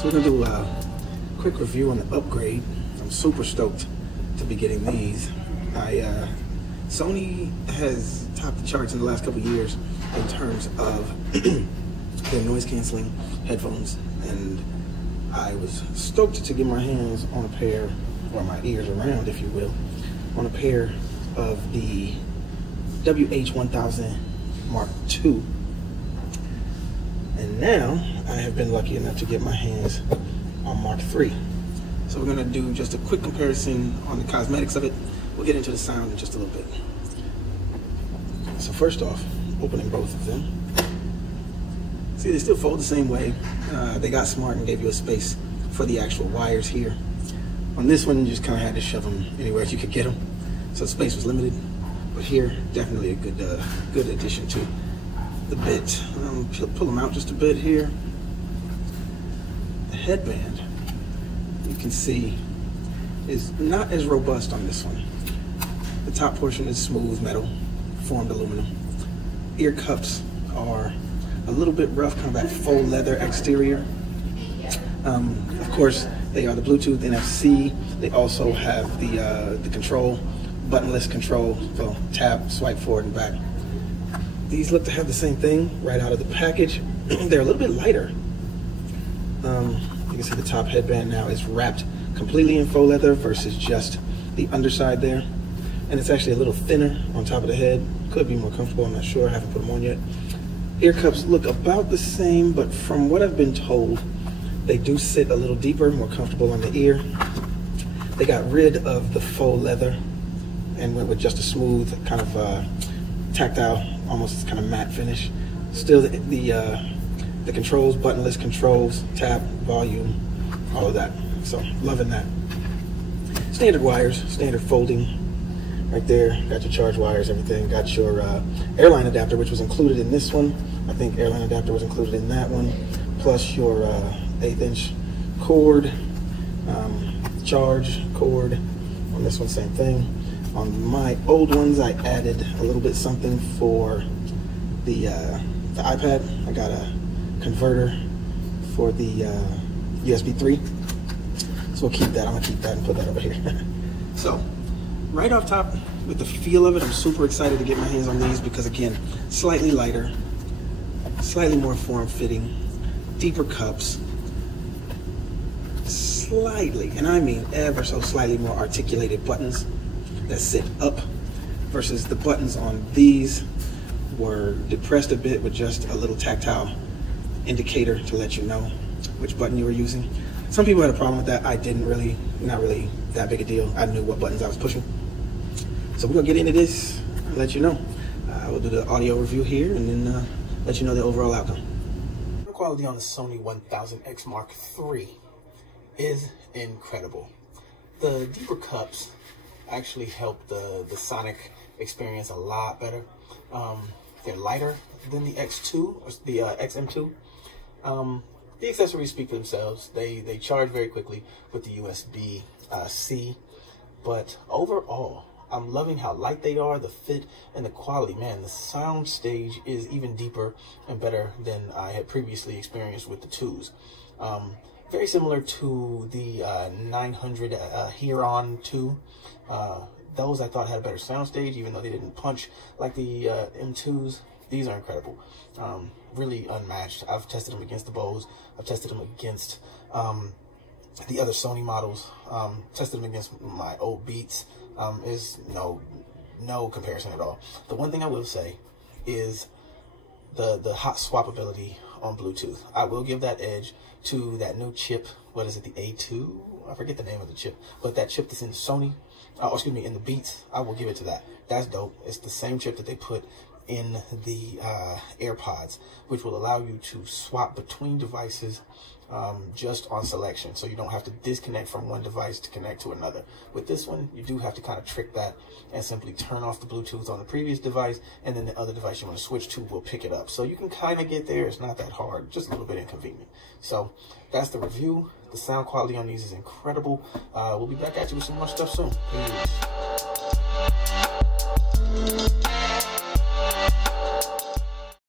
So we're gonna do a quick review on the upgrade. I'm super stoked to be getting these. Sony has topped the charts in the last couple of years in terms of their noise canceling headphones, and I was stoked to get my hands on a pair, or my ears around, if you will, on a pair of the WH-1000 Mark II. And now I have been lucky enough to get my hands on Mark III. So we're gonna do just a quick comparison on the cosmetics of it. We'll get into the sound in just a little bit. So first off, opening both of them. See, they still fold the same way. They got smart and gave you a space for the actual wires here. On this one, you just kind of had to shove them anywhere you could get them. So the space was limited. But here, definitely a good addition to the bit. Pull them out just a bit here. The headband, you can see, is not as robust on this one. The top portion is smooth metal, formed aluminum. Ear cups are a little bit rough, kind of that faux leather exterior. Of course, they are the Bluetooth NFC. They also have the control, buttonless control, so tap, swipe forward and back. These look to have the same thing right out of the package. They're a little bit lighter. You can see the top headband now is wrapped completely in faux leather versus just the underside there. And it's actually a little thinner on top of the head. Could be more comfortable, I'm not sure, I haven't put them on yet. Ear cups look about the same, but from what I've been told, they do sit a little deeper, more comfortable on the ear. They got rid of the faux leather and went with just a smooth, kind of tactile, almost kind of matte finish. Still the controls, buttonless controls, tap, volume, all of that. So loving that. Standard wires, standard folding. Right there, got your charge wires, everything. Got your airline adapter, which was included in this one. I think airline adapter was included in that one. Plus your 1/8" cord, charge cord. On this one, same thing. On my old ones, I added a little bit something for the iPad. I got a converter for the USB 3. So we'll keep that. I'm gonna keep that and put that over here. So, right off top, with the feel of it, I'm super excited to get my hands on these because, again, slightly lighter, slightly more form-fitting, deeper cups, slightly, and I mean ever so slightly more articulated buttons that sit up versus the buttons on these were depressed a bit with just a little tactile indicator to let you know which button you were using. Some people had a problem with that. I didn't really, not really that big a deal. I knew what buttons I was pushing. So we're gonna get into this and let you know. We'll do the audio review here and then let you know the overall outcome. The quality on the Sony 1000X Mark III is incredible. The deeper cups actually help the sonic experience a lot better. They're lighter than the X2 or the XM2. The accessories speak for themselves. They charge very quickly with the USB-C, but overall, I'm loving how light they are, the fit, and the quality. Man, the sound stage is even deeper and better than I had previously experienced with the 2s. Very similar to the 900 Huron 2. Those I thought had a better sound stage, even though they didn't punch like the M2s. These are incredible. Really unmatched. I've tested them against the Bose. I've tested them against the other Sony models. Tested them against my old Beats. Is no comparison at all. The one thing I will say is the hot swap ability on Bluetooth. I will give that edge to that new chip. What is it, the A2? I forget the name of the chip, but that chip that's in Sony, excuse me, in the Beats, I will give it to that. That's dope. It's the same chip that they put in the AirPods, which will allow you to swap between devices just on selection, so you don't have to disconnect from one device to connect to another. With this one, you do have to kind of trick that and simply turn off the Bluetooth on the previous device, and then the other device you want to switch to will pick it up. So you can kind of get there. It's not that hard, just a little bit inconvenient. So that's the review. The sound quality on these is incredible. We'll be back at you with some more stuff soon. Peace.